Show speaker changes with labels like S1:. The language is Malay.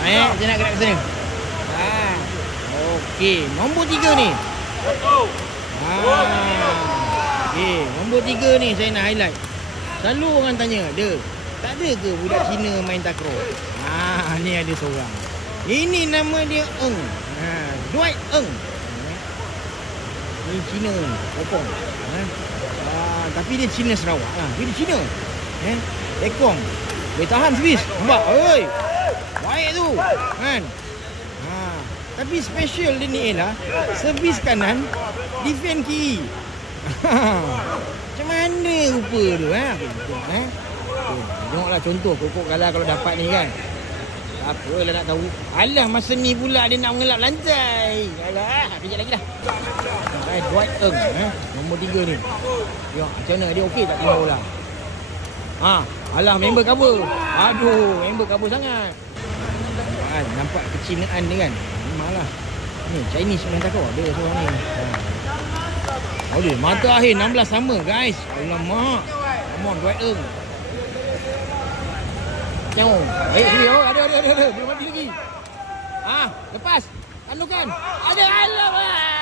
S1: Eh, saya nak gerak ke sana. Ah. Okey, nombor tiga ni. Ah. Okey, nombor tiga ni saya nak highlight. Selalu orang tanya, ada tak ada ke budak Cina main takraw? Ah, ni ada seorang. Ini nama dia Eng. Ha, Dwight Eng. Ni Cina ni, Opong. Ha. Ah, tapi dia Cina Sarawak. Ha, dia Cina. Eh, Ekong. Boleh tahan servis. Nampak? Oi. Baik tu. Kan? Ha. Tapi special dia ni ialah servis kanan, defend kiri. Macam mana rupa tu ha? Tengok. Tu, Tengoklah contoh kokok kalah kalau dapat ni kan. Apalah nak tahu. Alah masa ni pula dia nak mengelap lantai. Alah, kejap lagi dah. Eh, Dwight Eng eh. Nombor tiga ni. Tengok macam mana dia okey tak terima bola. Ha, alah member cover. Aduh, member cover sangat. Kan, nampak kecinaan dia kan. Memanglah. Ni Chinese main takraw dia seorang ni. Ha. Boleh, mata akhir 16 sama guys. Alamak. Come on, Dwight Eng. Tengok. Eh, sini. Oh, ada, ada, ada, ada. Belum mati lagi. Ah, lepas. Anukan. Ada, alamak.